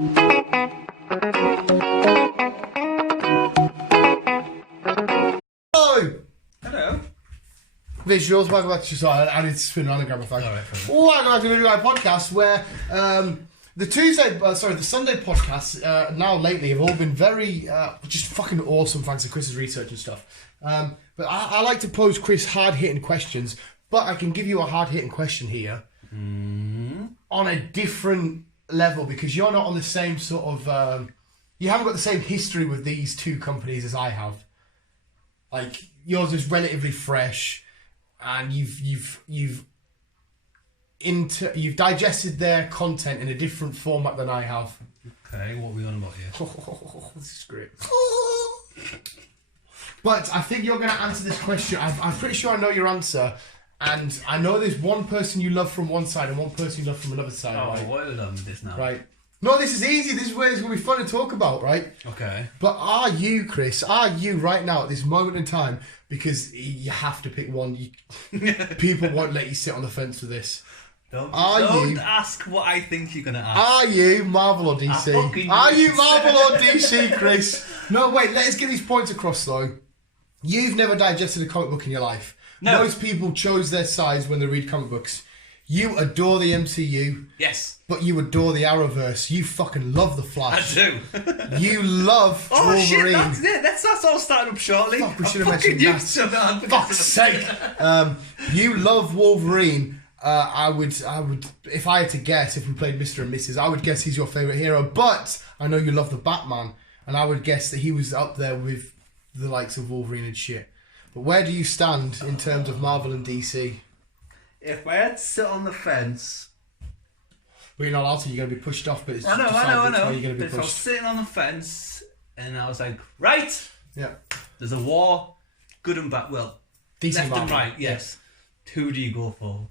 Hello. Visuals, welcome back to sorry, I need to spin around and grab my phone. Alright, welcome to the Guyz podcast where the Sunday podcasts now lately have all been very just fucking awesome thanks to Chris's research and stuff. But I like to pose Chris hard-hitting questions, but I can give you a hard-hitting question here on a different level because you're not on the same sort of you haven't got the same history with these two companies as I have. Like yours is relatively fresh, and you've digested their content in a different format than I have. Okay, what are we on about here? This is great. But I think you're going to answer this question. I'm pretty sure I know your answer, and I know there's one person you love from one side and one person you love from another side. Oh, right? what are we done with this now? Right. No, this is easy. This is where it's going to be fun to talk about, right? Okay. But are you, Chris, right now at this moment in time, because you have to pick one, people won't let you sit on the fence with this. Don't you ask what I think you're going to ask. Are you Marvel or DC? Are you Marvel or DC, Chris? No, wait, let us get these points across though. You've never digested a comic book in your life. No. Most people chose their sides when they read comic books. You adore the MCU. Yes. But you adore the Arrowverse. You fucking love the Flash. I do. You love Wolverine. Shit, that's all starting up shortly. Fuck, we should have mentioned that. Fuck's sake. You love Wolverine. I would, if I had to guess, if we played Mr. and Mrs., I would guess he's your favourite hero. But I know you love the Batman, and I would guess that he was up there with the likes of Wolverine and shit. But where do you stand in terms of Marvel and DC? If I had to sit on the fence... Well, you're not allowed to, you're going to be pushed off, but it's just I know. you're going to be but if I was pushed. sitting on the fence, and I was like, right, Yeah. there's a war, good and bad, well, DC left Marvel. and right, yes. Who do you go for?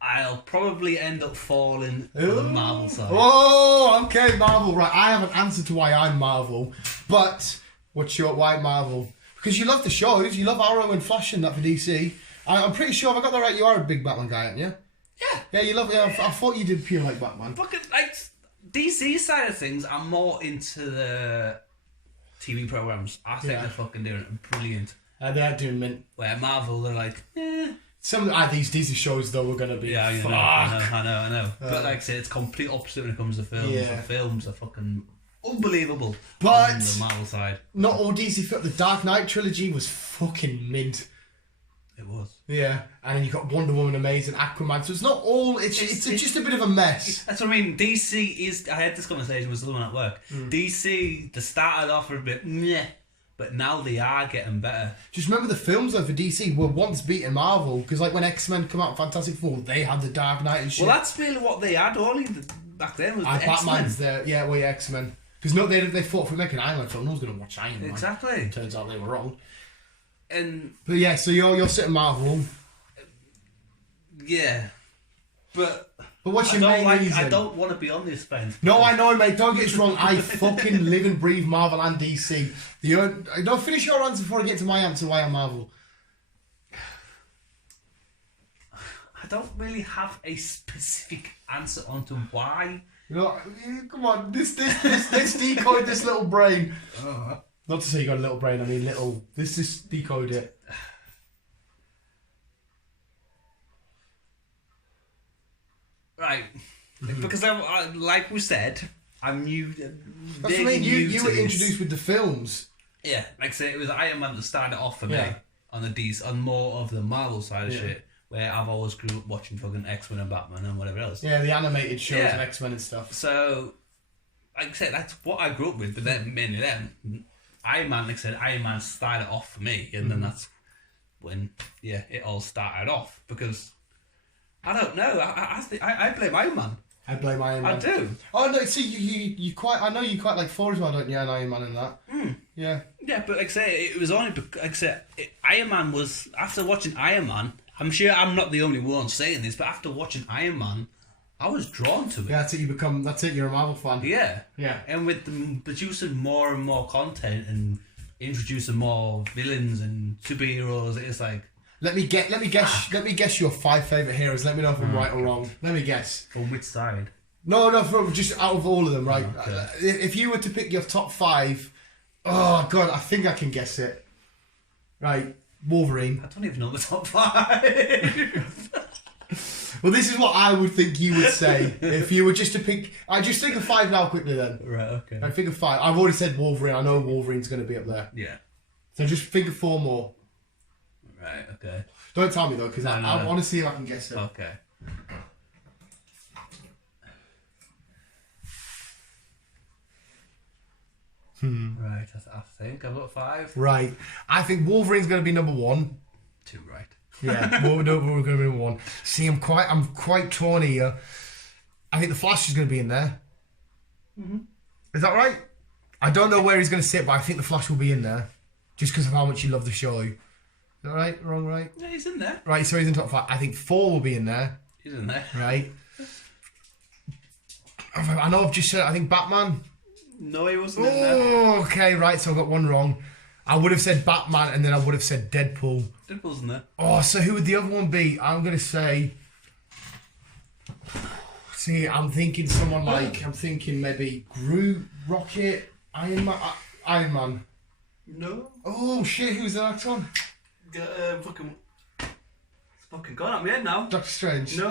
I'll probably end up falling on the Marvel side. Oh, okay, Marvel. Right, I have an answer to why I'm Marvel, but why Marvel? Because you love the shows, you love Arrow and Flash and that for DC. I'm pretty sure, if I got that right, you are a big Batman guy, aren't you? Yeah. Yeah, you love. Yeah, I thought you did pure like Batman. Fucking, like, DC side of things, I'm more into the TV programs. I think they're fucking doing it brilliant. They are doing mint. Where Marvel, they're like, Some of these Disney shows though are gonna be. Yeah, I know. But like I say, it's complete opposite when it comes to films. Yeah. The films are fucking unbelievable. But on the Marvel side, not all DC films. The Dark Knight trilogy was fucking mint. it was. Yeah, and then you got Wonder Woman, amazing, Aquaman. So it's not all. It's just a bit of a mess. That's what I mean. DC is. I had this conversation with someone at work. DC, they started off a bit meh, but now they are getting better. Just remember the films though for DC were once beating Marvel because like when X-Men come out, Fantastic Four, they had the Dark Knight and shit. Well, that's really what they had. Only back then was the Batman's X-Men. there. Yeah, well, yeah, X-Men. Because no, they fought for making Iron Man film. No one's gonna watch Iron Man. Exactly. Turns out they were wrong. But yeah, so you're sitting Marvel. Yeah, but what's your main reason? I don't want to be on this fence. No, I know, mate. Don't get us wrong. I fucking live and breathe Marvel and DC. Don't finish your answer before I get to my answer. Why I'm Marvel? I don't really have a specific answer onto why. You know, come on, this decode this little brain. Not to say you got a little brain. I mean little. This just decode it. Right, because I, like we said, I'm new. That's what I mean. You were introduced with the films. Yeah, like I say, it was Iron Man that started off for me on the DC, on more of the Marvel side of shit, where I've always grew up watching fucking X-Men and Batman and whatever else. Yeah, the animated shows of X-Men and stuff. So, like I said, that's what I grew up with. But then mainly them, Iron Man. Like I said, Iron Man started off for me, and then that's when it all started off because. I don't know. I blame Iron Man. I blame Iron Man. I do. Oh no! See, you quite. I know you quite like Thor as well, don't you? And Iron Man and that. Yeah. Yeah, but like I say, it was only like I said, Iron Man was after watching Iron Man. I'm sure I'm not the only one saying this, but after watching Iron Man, I was drawn to it. Yeah, that's it. That's it. You're a Marvel fan. Yeah. Yeah. And with them producing more and more content and introducing more villains and superheroes, it's like. Let me guess your 5 favourite heroes. Let me know if I'm right or wrong. Let me guess. On which side? No, just out of all of them, right? Okay. If you were to pick your top 5, oh god, I think I can guess it. Right, Wolverine. I don't even know the top 5. Well, this is what I would think you would say if you were just to pick. I just think of 5 now quickly then. Right, okay. I think of 5. I've already said Wolverine. I know Wolverine's going to be up there. Yeah. So just think of 4 more. Right, okay. Don't tell me though, because No. I want to see if I can guess it. Okay. Right, I think I've got 5. Right. I think Wolverine's going to be number 1. 2 right. Yeah, we're going to be number 1. See, I'm quite torn here. I think the Flash is going to be in there. Mm-hmm. Is that right? I don't know where he's going to sit, but I think the Flash will be in there, just because of how much you love the show. Is that right? Wrong? Right? Yeah, he's in there. Right. So he's in top 5. I think 4 will be in there. He's in there. Right. I know I've just said. I think Batman. No, he wasn't in there. Oh, okay. Right. So I got one wrong. I would have said Batman, and then I would have said Deadpool. Deadpool's in there. Oh, so who would the other one be? I'm going to say... See, I'm thinking someone like... I'm thinking maybe Groot, Rocket, Iron Man. No. Oh, shit, who's the next one? It's fucking gone out of my head now. Doctor Strange. No.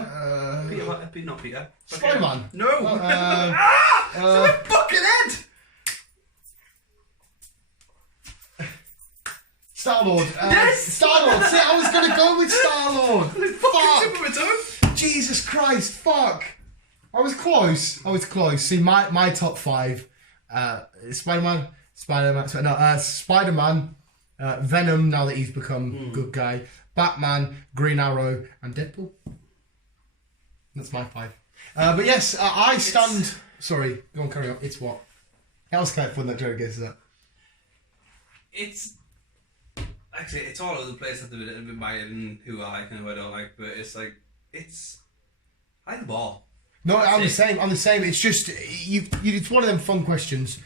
Peter, not Peter. Spider-Man. No. It's in my fucking head! Star-Lord. Yes! Star-Lord. See, I was going to go with Star-Lord. Fuck. Jesus Christ, fuck. I was close. See, my top 5, Spider-Man, Venom, now that he's become good guy, Batman, Green Arrow, and Deadpool. That's my 5. But yes, I stand... Sorry, go on, carry on. It's what? That was kind of fun that Jerry guesses that. It's... Actually, it's all over the place at the minute with my and who I like and who I don't like, but it's like, I like the ball. No, I'm the same. It's just, it's one of them fun questions.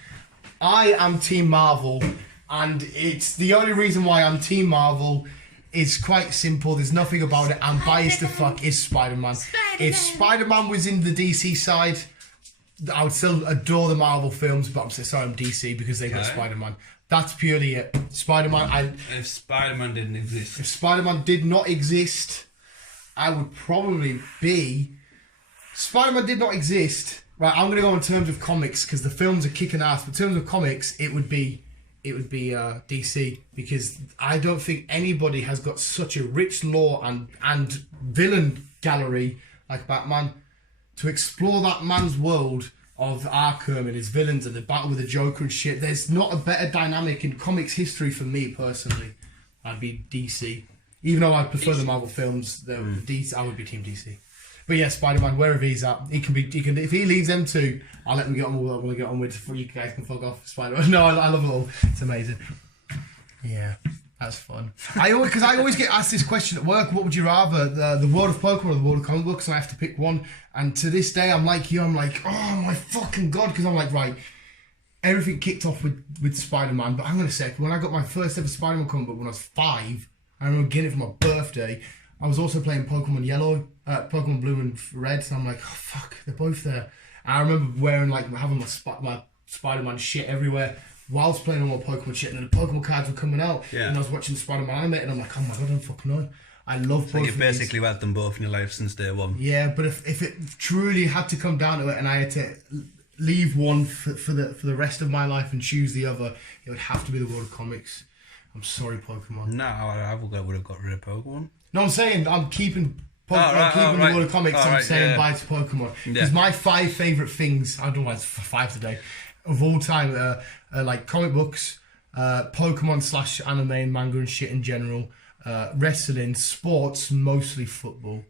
I am Team Marvel, and it's the only reason why I'm Team Marvel is quite simple. There's nothing about it. I'm biased to fuck is Spider-Man. If Spider-Man was in the DC side, I would still adore the Marvel films, but I'm DC because they got Spider-Man. That's purely it. Spider-Man. If Spider-Man didn't exist. If Spider-Man did not exist, I would probably be... Spider-Man did not exist. Right, I'm going to go in terms of comics because the films are kicking ass. But in terms of comics, it would be DC because I don't think anybody has got such a rich lore and villain gallery like Batman to explore that man's world of Arkham and his villains and the battle with the Joker and shit. There's not a better dynamic in comics history for me personally. I'd be DC. Even though I prefer the Marvel films, DC, I would be Team DC. But yeah, Spider-Man, wherever he's at, he can. If he leaves them two, I'll let him get on with what I want to get on with. You guys can fuck off, Spider-Man. No, I love it all. It's amazing. Yeah, that's fun. I always get asked this question at work. What would you rather, the world of Pokemon or the world of comic books? And I have to pick one. And to this day, I'm like you. I'm like, oh my fucking god, because I'm like, right. Everything kicked off with Spider-Man, but I'm gonna say when I got my first ever Spider-Man comic book when I was 5, I remember getting it for my birthday. I was also playing Pokemon Yellow, Pokemon Blue and Red, so I'm like, oh fuck, they're both there. And I remember wearing having my Spider-Man shit everywhere whilst playing all my Pokemon shit, and the Pokemon cards were coming out, and I was watching the Spider-Man animated, and I'm like, oh my god, I don't fucking know. I love both. So you've basically had them both in your life since day one. Yeah, but if it truly had to come down to it, and I had to leave one for the rest of my life and choose the other, it would have to be the world of comics. I'm sorry, Pokemon. No, I would have got rid of Pokemon. No, I'm saying I'm keeping the world of comics. I'm saying bye to Pokemon because my 5 favourite things, I don't know why it's 5 today, of all time are like comic books, Pokemon / anime and manga and shit in general, wrestling, sports, mostly football,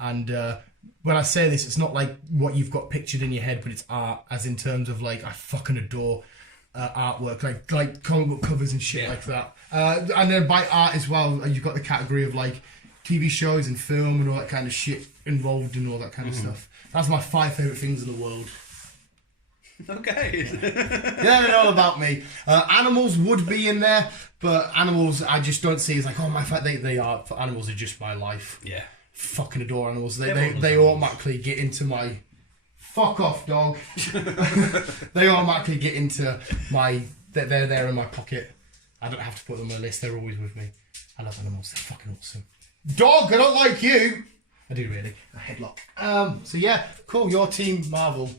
and when I say this, it's not like what you've got pictured in your head, but it's art, as in terms of like I fucking adore artwork, like comic book covers and shit like that. And then by art as well, you've got the category of like TV shows and film and all that kind of shit involved in all that kind of stuff. That's my 5 favourite things in the world. Okay. Yeah, they know all about me. Animals would be in there, but animals I just don't see as like, oh my fact they are. Animals are just my life. Yeah. fucking adore animals. They Everyone loves they animals. automatically get into my fuck off dog. They automatically get into my. They're there in my pocket. I don't have to put them on a list. They're always with me. I love animals. They're fucking awesome. Dog, I don't like you. I do really. A headlock. So yeah, cool. Your team, Marvel.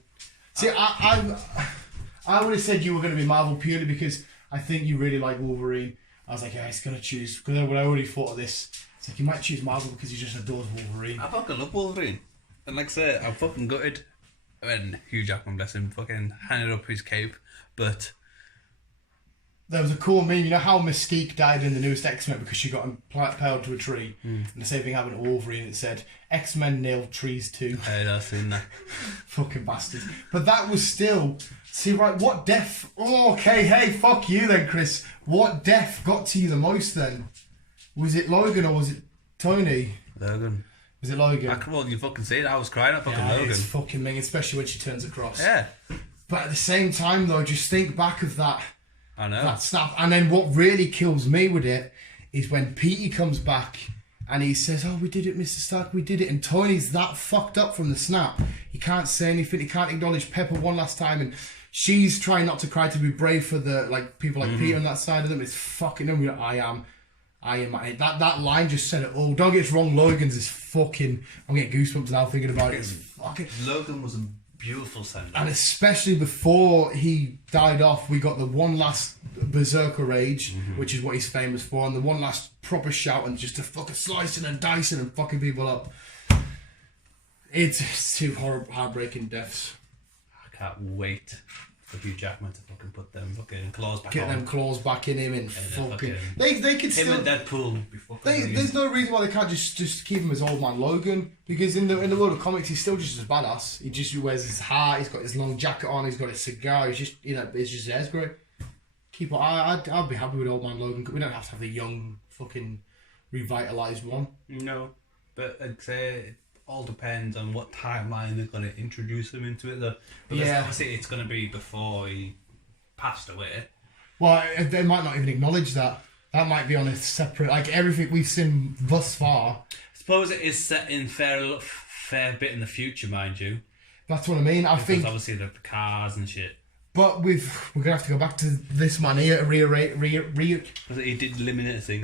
See, I would have said you were going to be Marvel purely because I think you really like Wolverine. I was like, yeah, he's going to choose. Because when I already thought of this, it's like, you might choose Marvel because he just adores Wolverine. I fucking love Wolverine. And like I said, I'm fucking gutted when Hugh Jackman, bless him, fucking handed up his cape. But there was a cool meme. You know how Mystique died in the newest X-Men because she got impaled to a tree? And the same thing happened to Wolverine. It said, X-Men nailed trees too. I've seen that. Fucking bastards. But that was still... See, right, what death... Oh, okay, hey, fuck you then, Chris. What death got to you the most then? Was it Logan or was it Tony? Logan. Was it Logan? Well, you fucking see it. I was crying at fucking Logan. It's fucking ming, especially when she turns across. Yeah. But at the same time, though, just think back of that... I know. That snap. And then what really kills me with it is when Petey comes back and he says, oh, we did it, Mr. Stark, we did it. And Tony's that fucked up from the snap. He can't say anything. He can't acknowledge Pepper one last time. And she's trying not to cry to be brave for the like people like Peter on that side of them. It's fucking... I am. That line just said it all. Don't get us wrong, Logan's is fucking... I'm getting goosebumps now thinking about it. It's fucking... Logan was a beautiful send. And especially before he died off, we got the one last Berserker Rage, which is what he's famous for, and the one last proper shout and just a fucking slicing and dicing and fucking people up. It's two heartbreaking deaths. I can't wait for Hugh Jackman to fucking put them fucking claws back Get on. them claws back in him and fucking... They could him still... and Deadpool would be fucking There's no reason why they can't just keep him as Old Man Logan, because in the world of comics he's still just as badass. He just wears his hat, he's got his long jacket on, he's got his cigar, he's just, it's just his great. Keep on. I'd be happy with Old Man Logan. We don't have to have the young fucking revitalised one. No, but I'd say it all depends on what timeline they're going to introduce him into it. Because obviously it's going to be before he passed away. Well, they might not even acknowledge that. That might be on a separate... Like, everything we've seen thus far... I suppose it is set in fair bit in the future, mind you. That's what I mean. Because obviously the cars and shit. But we're going to have to go back to this man here to He did limit a thing.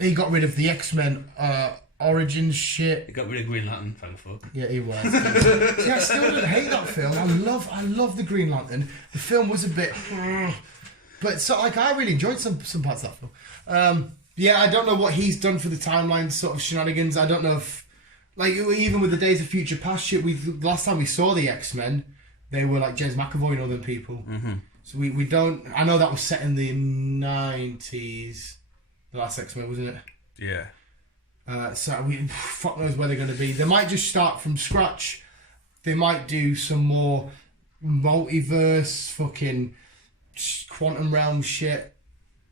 He got rid of the X-Men Origins shit. He got rid of Green Lantern, thank fuck. Yeah, he was. See, I still didn't hate that film. I love the Green Lantern. The film was a bit... But so, like, I really enjoyed some parts of that film. Yeah, I don't know what he's done for the timeline sort of shenanigans. I don't know if... Like, even with the Days of Future Past shit, last time we saw the X-Men, they were like James McAvoy and other people. So we don't... I know that was set in the 90s. The last X-Men, wasn't it? Yeah. So we fuck knows where they're going to be. They might just start from scratch. They might do some more multiverse, fucking quantum realm shit,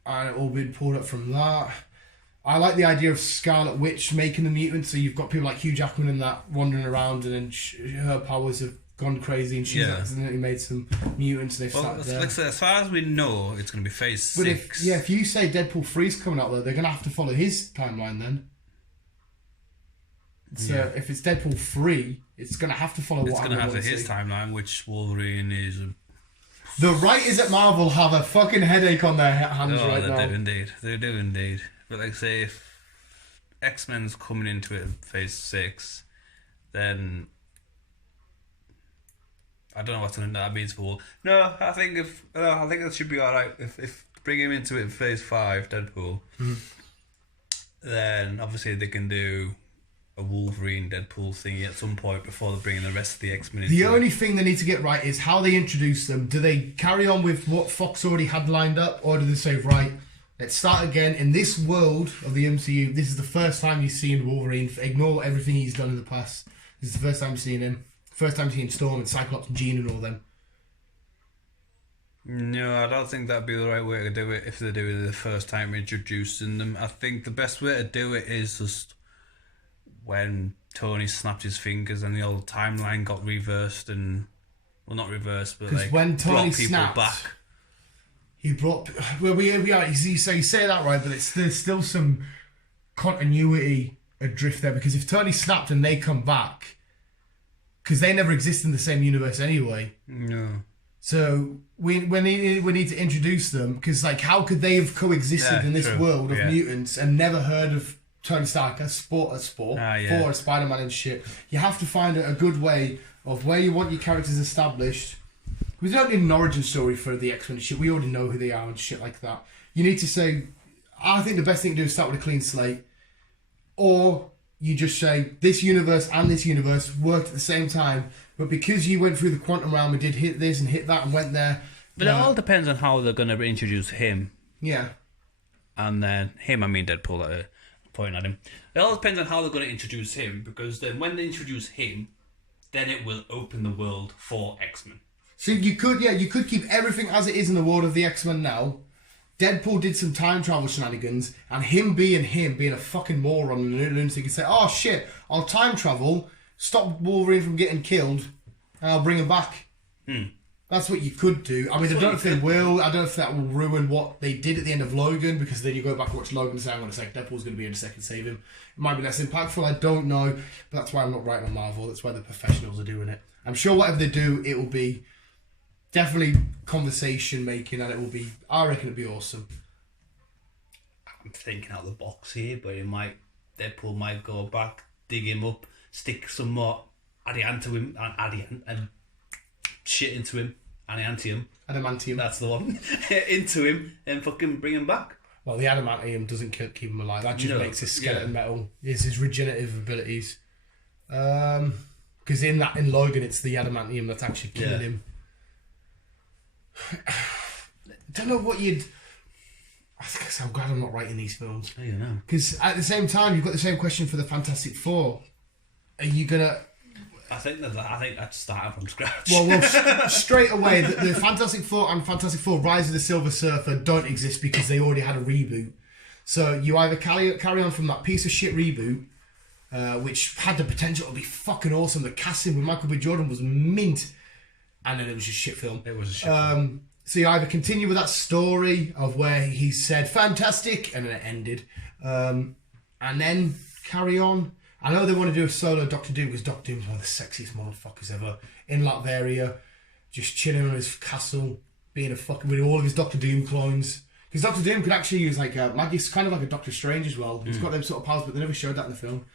and it all been pulled up from that. I like the idea of Scarlet Witch making the mutants. So you've got people like Hugh Jackman and that wandering around, and then her powers have gone crazy, and she's accidentally made some mutants. And they've started there. Like, as far as we know, it's going to be Phase 6. If you say Deadpool 3's coming out there, they're going to have to follow his timeline then. So if it's Deadpool 3, it's going to have to follow what happened. It's going to have his timeline, which Wolverine is... The writers at Marvel have a fucking headache on their hands right now. They do indeed. But like say, if X-Men's coming into it in Phase 6, then... I don't know what that means for Wolverine. No, I think that should be alright. If bring him into it in Phase 5, Deadpool, then obviously they can do a Wolverine Deadpool thingy at some point before they bring in the rest of the X-Men into The only thing they need to get right is how they introduce them. Do they carry on with what Fox already had lined up, or do they say, right, let's start again in this world of the MCU? This is the first time you've seen Wolverine. Ignore everything he's done in the past. This is the first time you've seen him. First time you've seen Storm and Cyclops and Jean and all them. No, I don't think that'd be the right way to do it if they do it the first time introducing them. I think the best way to do it is just when Tony snapped his fingers and the old timeline got reversed and... Well, not reversed, but like... when Tony brought people snapped, back. He brought... Well, we are... You say that right, but there's still some continuity adrift there, because if Tony snapped and they come back, because they never exist in the same universe anyway. No. So we need to introduce them, because like how could they have coexisted in this world of mutants and never heard of Tony Stark as Spore for Spider-Man and shit? You have to find a good way of where you want your characters established. We don't need an origin story for the X-Men and shit. We already know who they are and shit like that. You need to say, I think the best thing to do is start with a clean slate, or you just say this universe and this universe worked at the same time, but because you went through the quantum realm and did hit this and hit that and went there. But it all depends on how they're going to introduce him. Yeah. And then him, I mean Deadpool, pointing at him. It all depends on how they're going to introduce him, because then when they introduce him, then it will open the world for X-Men. So you could keep everything as it is in the world of the X-Men now. Deadpool did some time travel shenanigans, and him being a fucking moron and a lunatic, can say, oh shit, I'll time travel, stop Wolverine from getting killed, and I'll bring him back. That's what you could do. I mean, I don't know if they will. I don't know if that will ruin what they did at the end of Logan, because then you go back and watch Logan and say, hang on a sec, Deadpool's going to be in a second, save him. It might be less impactful, I don't know, but that's why I'm not writing on Marvel. That's why the professionals are doing it. I'm sure whatever they do, it will be definitely conversation making, and it will be, I reckon it'll be awesome. I'm thinking out of the box here, but Deadpool might go back, dig him up, stick some more and shit into him. Adamantium. That's the one. Into him and fucking bring him back. Well, the adamantium doesn't keep him alive. That just makes his skeleton metal. It's his regenerative abilities. Because in Logan, it's the adamantium that's actually killing him. Don't know what you'd. I'm glad I'm not writing these films. I don't know. Because at the same time, you've got the same question for the Fantastic Four. Are you gonna? I think that's starting from scratch. Well, straight away, the Fantastic Four and Fantastic Four: Rise of the Silver Surfer don't exist because they already had a reboot. So you either carry on from that piece of shit reboot, which had the potential to be fucking awesome. The casting with Michael B. Jordan was mint. And then it was a shit film. It was a shit film. So you either continue with that story of where he said fantastic, and then it ended, and then carry on. I know they want to do a solo Doctor Doom, because Doctor Doom's one of the sexiest motherfuckers ever in Latveria, just chilling on his castle, being a fucking with all of his Doctor Doom clones. Because Doctor Doom could actually use like Maggie's kind of like a Doctor Strange as well. He's got them sort of powers, but they never showed that in the film.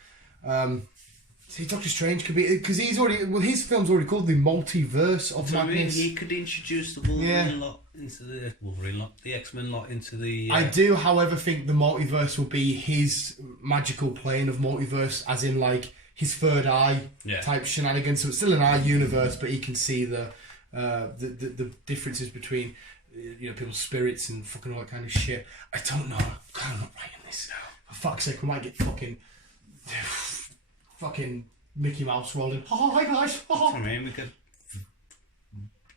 See, Doctor Strange could be, because his film's already called the Multiverse of Madness. He could introduce the Wolverine lot into the X-Men lot into the. I do, however, think the multiverse will be his magical plane of multiverse, as in like his third eye type shenanigans. So it's still an eye universe, but he can see the differences between people's spirits and fucking all that kind of shit. I don't know. God, I'm not writing this now. For fuck's sake, we might get fucking Mickey Mouse rolling. Oh, hi guys. I mean, we could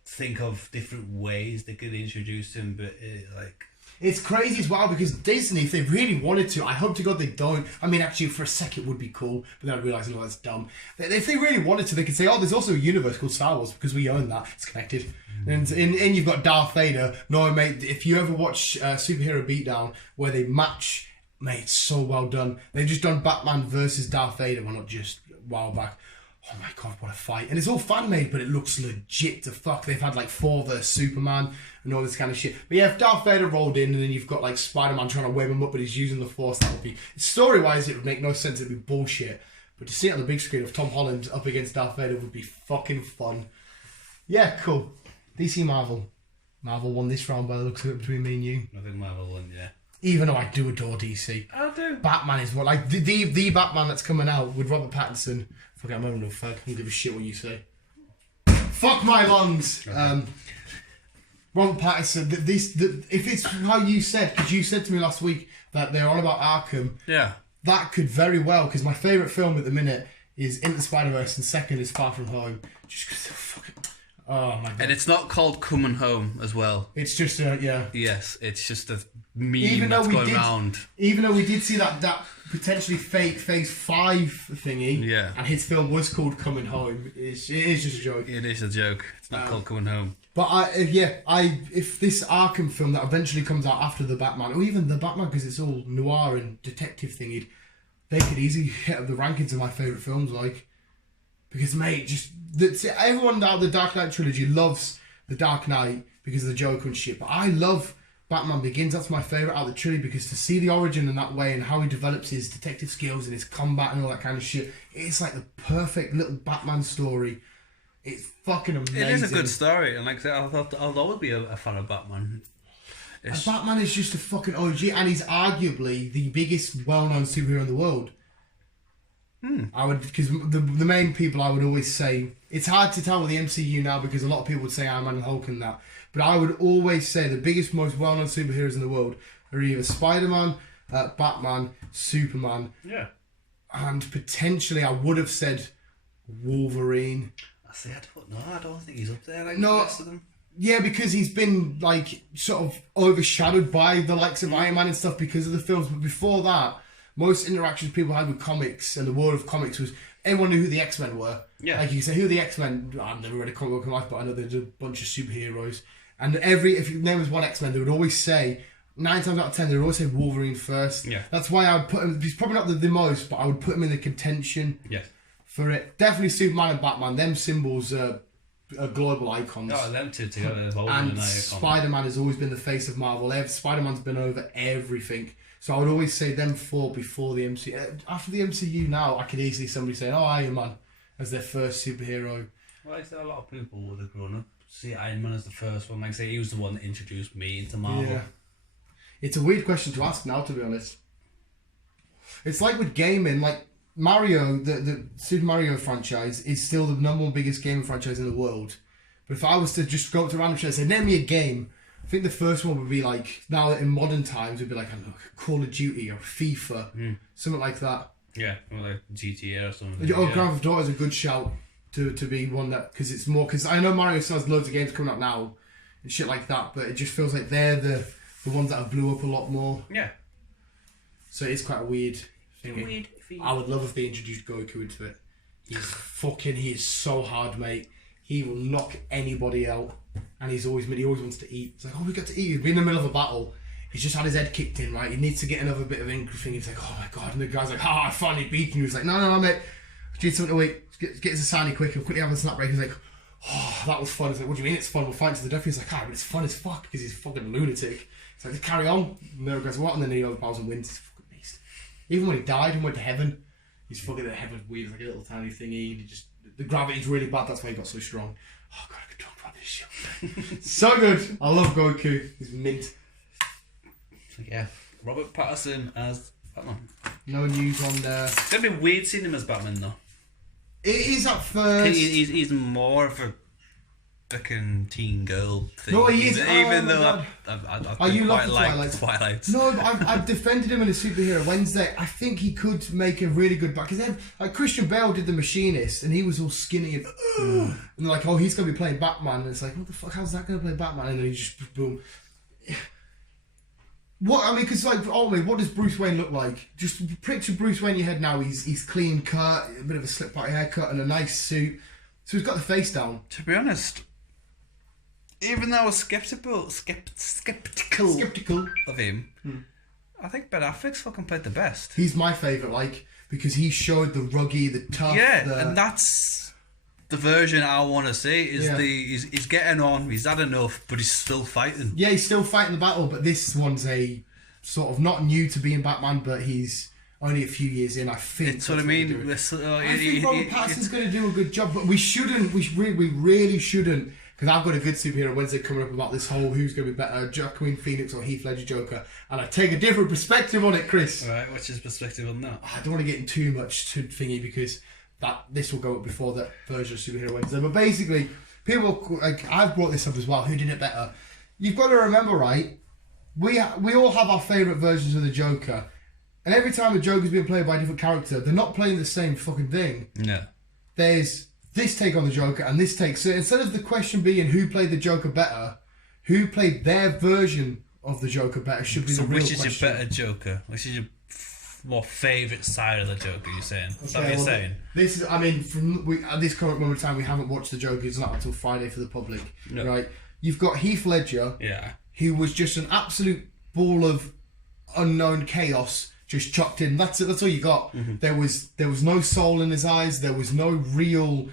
think of different ways they could introduce him, but it's crazy as well, because Disney, if they really wanted to, I hope to God they don't. I mean, actually, for a sec it would be cool, but then I realised, no, that's dumb. If they really wanted to, they could say, oh, there's also a universe called Star Wars, because we own that. It's connected. And you've got Darth Vader. No, mate, if you ever watch Superhero Beatdown, where they match. Mate, it's so well done. They've just done Batman versus Darth Vader, well, not just a while back. Oh my god, what a fight. And it's all fan-made, but it looks legit to fuck. They've had like Thor vs Superman and all this kind of shit. But yeah, if Darth Vader rolled in and then you've got like Spider-Man trying to wave him up, but he's using the Force, that would be... Story-wise, it would make no sense. It would be bullshit. But to see it on the big screen of Tom Holland up against Darth Vader would be fucking fun. Yeah, cool. DC Marvel. Marvel won this round by the looks of it between me and you. I think Marvel won, yeah. Even though I do adore DC. I do. Batman is what, like, the Batman that's coming out with Robert Pattinson. Fuck, I'm having no fuck. I don't give a shit what you say. Fuck my lungs. Okay. Robert Pattinson, if it's how you said, because you said to me last week that they're on about Arkham. Yeah. That could very well, because my favourite film at the minute is Into the Spider-Verse, and second is Far From Home. Just because they're fucking... Oh my god. And it's not called Coming Home as well. It's just yeah. Yes, it's just a meme that's going around. Even though we did see that potentially fake Phase 5 thingy, yeah, and his film was called Coming Home, it is just a joke. It is a joke. It's not called Coming Home. But if this Arkham film that eventually comes out after the Batman, or even the Batman, because it's all noir and detective thingy, they could easily hit up the rankings of my favourite films, like, because mate, everyone out of the Dark Knight trilogy loves the Dark Knight because of the Joker and shit, but I love Batman Begins. That's my favourite out of the trilogy, because to see the origin in that way and how he develops his detective skills and his combat and all that kind of shit, it's like the perfect little Batman story. It's fucking amazing. It is a good story, and like I said, I'll always be a fan of Batman. Batman is just a fucking OG, and he's arguably the biggest well-known superhero in the world. I would, because the main people I would always say, it's hard to tell with the MCU now because a lot of people would say Iron Man and Hulk and that, but I would always say the biggest, most well-known superheroes in the world are either Spider-Man, Batman, Superman, and potentially I would have said Wolverine. I don't think he's up there like the rest of them. Yeah, because he's been like sort of overshadowed by the likes of Iron Man and stuff because of the films. But before that, most interactions people had with comics and the world of comics was everyone knew who the X-Men were. Yeah. Like you say, who are the X-Men? I've never read a comic book in my life, but I know there's a bunch of superheroes. And if your name was one X-Men, they would always say, 9 times out of 10, they would always say Wolverine first. Yeah. That's why I would put him, he's probably not the most, but I would put him in the contention for it. Definitely Superman and Batman, them symbols are global icons. Oh, them two together. And Spider-Man has always been the face of Marvel. Spider-Man's been over everything. So I would always say them four before the MCU. After the MCU now, I could easily somebody say, Iron Man as their first superhero. Well, I said a lot of people would have grown up see Iron Man as the first one. Like I say, he was the one that introduced me into Marvel. Yeah. It's a weird question to ask now, to be honest. It's like with gaming, like Mario, the Super Mario franchise is still the number one biggest gaming franchise in the world. But if I was to just go up to a random show and say, name me a game, I think the first one would be like, now in modern times, would be like, I don't know, Call of Duty or FIFA, something like that. Yeah, or like GTA or something. Oh, Grand Theft Auto is a good shout to be one that, because it's more, because I know Mario still has loads of games coming out now and shit like that, but it just feels like they're the ones that have blew up a lot more. Yeah. So it's quite a weird thing. I would love if they introduced Goku into it. He is so hard, mate. He will knock anybody out, and he always wants to eat. It's like, oh, we got to eat. He'd be in the middle of a battle. He's just had his head kicked in, right? He needs to get another bit of ink thing. He's like, oh my god. And the guy's like, I finally beat you. He's like, no, mate. Do you need something to eat? Get us a Sani quick. He'll quickly have a snap break. He's like, oh, that was fun. He's like, what do you mean it's fun? We'll fight to the death. He's like, but it's fun as fuck because he's a fucking lunatic. He's like, just carry on. And there goes what? And then he overpowers and wins. He's a fucking beast. Even when he died and went to heaven, he's fucking at heaven weird, like a little tiny thingy. And he just, the gravity's really bad. That's why he got so strong. Oh god, I could talk about this shit. So good. I love Goku. He's mint. So yeah, Robert Pattinson as Batman. No news on there. It's gonna be weird seeing him as Batman though. It is at first. He's more of a fucking teen girl thing. No, he is. Even though I quite like Twilight. No, but I've defended him in a Superhero Wednesday. I think he could make a really good Batman. Because like Christian Bale did The Machinist, and he was all skinny and and they're like, oh, he's gonna be playing Batman, and it's like, what the fuck? How's that gonna play Batman? And then he just boom. What I mean, because like, what does Bruce Wayne look like? Just picture Bruce Wayne in your head now. He's clean cut, a bit of a slip party haircut, and a nice suit. So he's got the face down. To be honest, even though I was skeptical of him, I think Ben Affleck's fucking played the best. He's my favourite, like, because he showed the ruggy, the tough. Yeah, and that's the version I want to see. He's getting on. He's had enough, but he's still fighting. Yeah, he's still fighting the battle. But this one's a sort of not new to being Batman, but he's only a few years in. I think that's what I mean. I think Robert Pattinson's going to do a good job, but we shouldn't. We really shouldn't. Because I've got a good Superhero Wednesday coming up about this whole who's going to be better, Joaquin Phoenix or Heath Ledger Joker, and I take a different perspective on it, Chris. Alright, what's his perspective on that? I don't want to get in too much to thingy because this will go up before that version of Superhero Wednesday. But basically, people like I've brought this up as well. Who did it better? You've got to remember, right? We all have our favourite versions of the Joker, and every time the Joker's being played by a different character, they're not playing the same fucking thing. No. There's this take on the Joker and this take. So instead of the question being who played the Joker better, who played their version of the Joker better should be the real question. So which is your better Joker? Which is your more favourite side of the Joker, you're saying? Is that what you're saying? This is, I mean, at this current moment in time, we haven't watched the Joker. It's not until Friday for the public, right? You've got Heath Ledger, who was just an absolute ball of unknown chaos just chucked in. That's it. That's all you got. There was no soul in his eyes. There was no real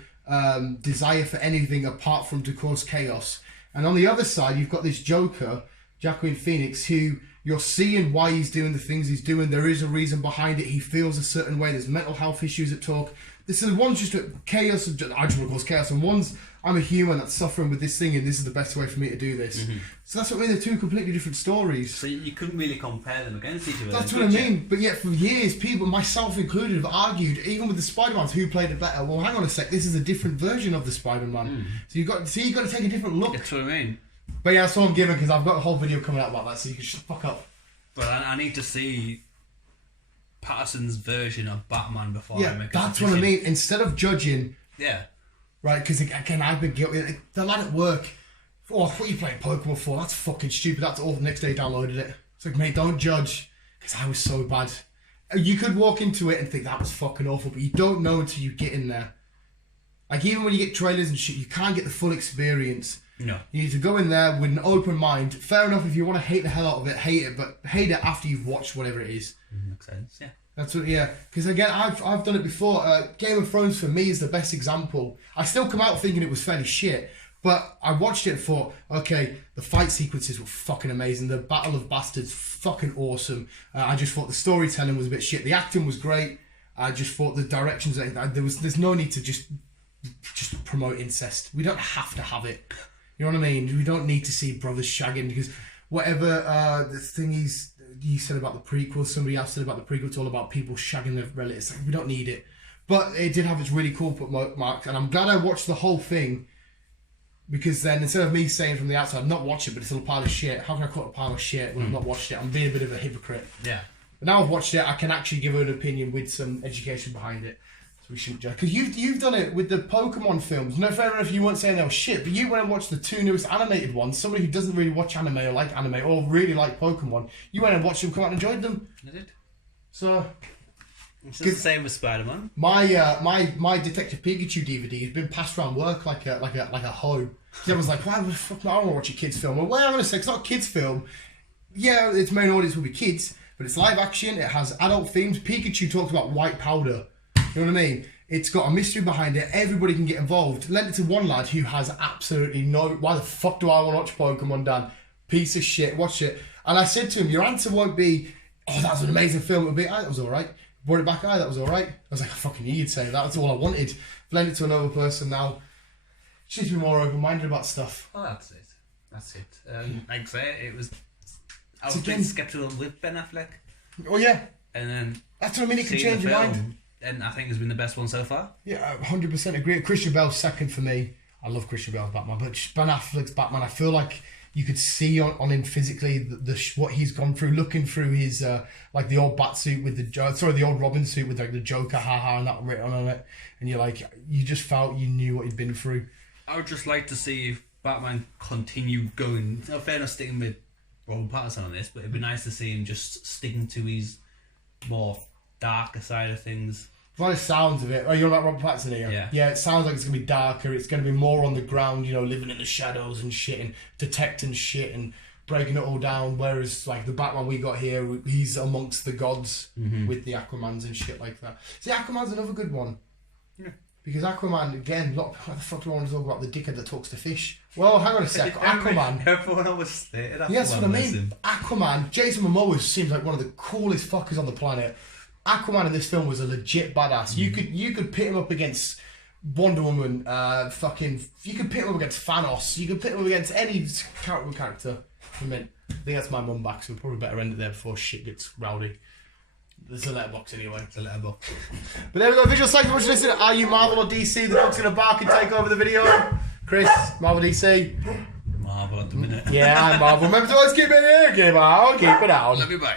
desire for anything apart from to cause chaos. And on the other side, you've got this Joker, Joaquin Phoenix, who you're seeing why he's doing the things he's doing. There is a reason behind it. He feels a certain way. There's mental health issues at talk. This is one's just a chaos. I just want to cause chaos, and one's I'm a human that's suffering with this thing, and this is the best way for me to do this. So that's what I mean. They're two completely different stories. So you couldn't really compare them against each other. That's what I mean. But yet, for years, people, myself included, have argued, even with the Spider-Mans, who played it better. Well, hang on a sec. This is a different version of the Spider-Man. So you've got to take a different look. That's what I mean. But yeah, that's all I'm giving because I've got a whole video coming out about that. So you can shut the fuck up. But I need to see Patterson's version of Batman before I make a that's decision. what I mean. Instead of judging. Yeah. Right, because again, I've been guilty. The lad at work, what are you playing Pokemon for? That's fucking stupid. That's all. The next day, he downloaded it. It's like, mate, don't judge, because I was so bad. You could walk into it and think that was fucking awful, but you don't know until you get in there. Like, even when you get trailers and shit, you can't get the full experience. No. You need to go in there with an open mind. Fair enough, if you want to hate the hell out of it, hate it, but hate it after you've watched whatever it is. Makes sense, yeah. That's what, yeah. Because again, I've done it before. Game of Thrones for me is the best example. I still come out thinking it was fairly shit, but I watched it and thought, okay, the fight sequences were fucking amazing. The Battle of Bastards, fucking awesome. I just thought the storytelling was a bit shit. The acting was great. I just thought the directions, there's no need to just promote incest. We don't have to have it. You know what I mean? We don't need to see brothers shagging, because whatever the thing is, you said about the prequel, somebody else said about the prequel, it's all about people shagging their relatives. We don't need it. But it did have its really cool bookmarks, and I'm glad I watched the whole thing, because then instead of me saying from the outside, I've not watched it, but it's still a pile of shit. How can I call it a pile of shit when I've not watched it? I'm being a bit of a hypocrite. Yeah. But now I've watched it, I can actually give an opinion with some education behind it. So we shouldn't judge. Because you've done it with the Pokemon films. No, fair enough, you weren't saying they were shit, but you went and watched the two newest animated ones. Somebody who doesn't really watch anime or like anime or really like Pokemon, you went and watched them, come out and enjoyed them. I did. So It's just the same with Spider-Man. my Detective Pikachu DVD has been passed around work like a hoe. Everyone's like, why the fuck? I don't want to watch a kids film. Well, wait, I'm gonna say it's not a kids film. Yeah, its main audience will be kids, but it's live action. It has adult themes. Pikachu talks about white powder. You know what I mean? It's got a mystery behind it. Everybody can get involved. Lent it to one lad who has absolutely no... Why the fuck do I want to watch Pokemon, Dan? Piece of shit. Watch it. And I said to him, your answer won't be, oh, that was an amazing film. It'll be, that was all right. Brought it back, that was all right. I was like, I fucking knew you'd say that. That's all I wanted. Lent it to another person now. She's been more open-minded about stuff. Oh, that's it. That's it. Like I say, it was... I was a bit sceptical with Ben Affleck. Oh, yeah. And then... That's what I mean, it can change your mind. And I think has been the best one so far. Yeah, 100% agree. Christian Bale's second for me. I love Christian Bale's Batman, but Ben Affleck's Batman, I feel like you could see on him physically what he's gone through, looking through his like the old bat suit with the old Robin suit with like the Joker haha and that written on it, and you just felt you knew what he'd been through. I would just like to see if Batman continued going. No, fair enough, sticking with Robert Pattinson on this, but it'd be nice to see him just sticking to his more darker side of things. By the sounds of it, you're about Robert Pattinson here. Yeah. Yeah, it sounds like it's gonna be darker. It's gonna be more on the ground, living in the shadows and shit, and detecting shit and breaking it all down. Whereas like the Batman we got here, he's amongst the gods with the Aquamans and shit like that. See, Aquaman's another good one. Yeah. Because Aquaman, again, what the fuck do I want to talk about? The dickhead that talks to fish. Well, hang on a sec. Aquaman. Everyone always stated Aquaman. Yeah, that's what I mean. Aquaman, Jason Momoa seems like one of the coolest fuckers on the planet. Aquaman in this film was a legit badass. You could pit him up against Wonder Woman, you could pit him up against Thanos, you could pit him up against any character. I think that's my mum back, so we probably better end it there before shit gets rowdy. There's a letterbox anyway. It's a letterbox. But there we go, visual thanks for watching this. Are you Marvel or DC? The dog's gonna bark and take over the video. Chris, Marvel DC? Marvel at the minute. Yeah, I'm Marvel. Remember to always keep it here, keep it out. Love you, bye.